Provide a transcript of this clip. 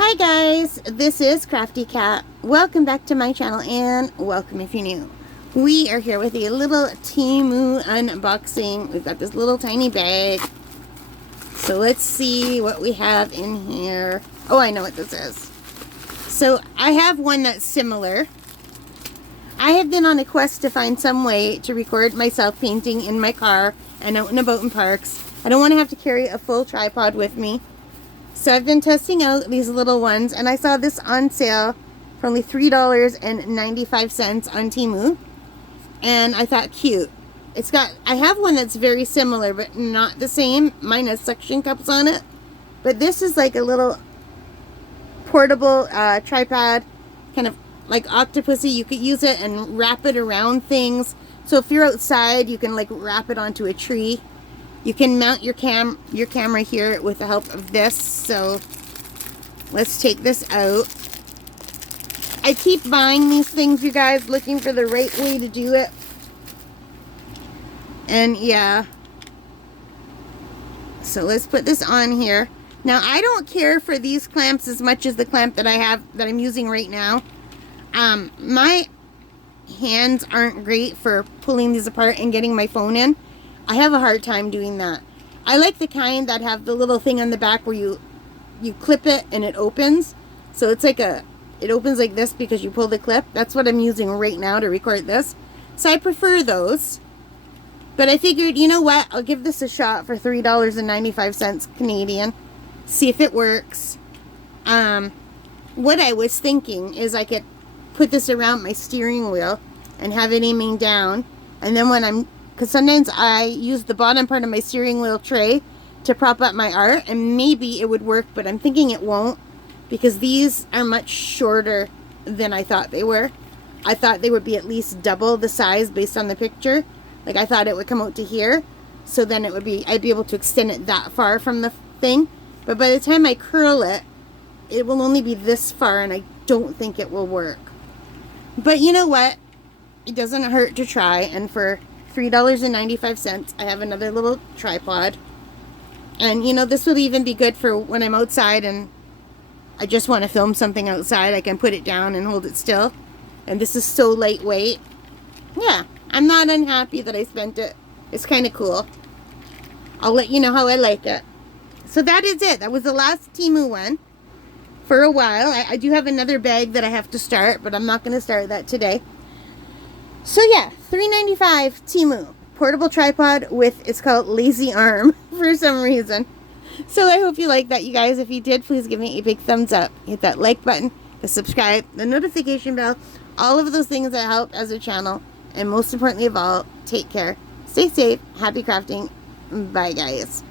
Hi guys, this is Crafty Cat. Welcome back to my channel and welcome if you're new. We are here with a little Temu unboxing. We've got this little tiny bag. So let's see what we have in here. Oh, I know what this is. So I have one that's similar. I have been on a quest to find some way to record myself painting in my car and out and about in parks. I don't want to have to carry a full tripod with me. So I've been testing out these little ones, and I saw this on sale for only $3.95 on Temu, and I thought cute. I have one that's very similar but not the same. Mine has suction cups on it, but this is like a little portable tripod, kind of like Octopussy. You could use it and wrap it around things. So if you're outside, you can like wrap it onto a tree. You can mount your camera here with the help of this. So let's take this out. I keep buying these things, you guys, looking for the right way to do it. And yeah. So let's put this on here. Now I don't care for these clamps as much as the clamp that I'm using right now. My hands aren't great for pulling these apart and getting my phone in. I have a hard time doing that. I like the kind that have the little thing on the back where you clip it and it opens. So it's like it opens like this because you pull the clip. That's what I'm using right now to record this. So I prefer those. But I figured, you know what? I'll give this a shot for $3.95 Canadian. See if it works. What I was thinking is I could put this around my steering wheel and have it aiming down. And then because sometimes I use the bottom part of my steering wheel tray to prop up my art, and maybe it would work, but I'm thinking it won't because these are much shorter than I thought they were. I thought they would be at least double the size based on the picture. Like I thought it would come out to here, so then I'd be able to extend it that far from the thing. But by the time I curl it, it will only be this far, and I don't think it will work. But you know what? It doesn't hurt to try, and for $3.95, I have another little tripod. And you know, this would even be good for when I'm outside and I just want to film something outside. I can put it down and hold it still. And this is so lightweight. Yeah, I'm not unhappy that I spent it. It's kind of cool. I'll let you know how I like it. So that is it. That was the last Temu one for a while. I do have another bag that I have to start, but I'm not going to start that today. So yeah, $3.95 Temu. Portable tripod with, it's called Lazy Arm for some reason. So I hope you like that, you guys. If you did, please give me a big thumbs up. Hit that like button, the subscribe, the notification bell. All of those things that help as a channel. And most importantly of all, take care. Stay safe. Happy crafting. Bye, guys.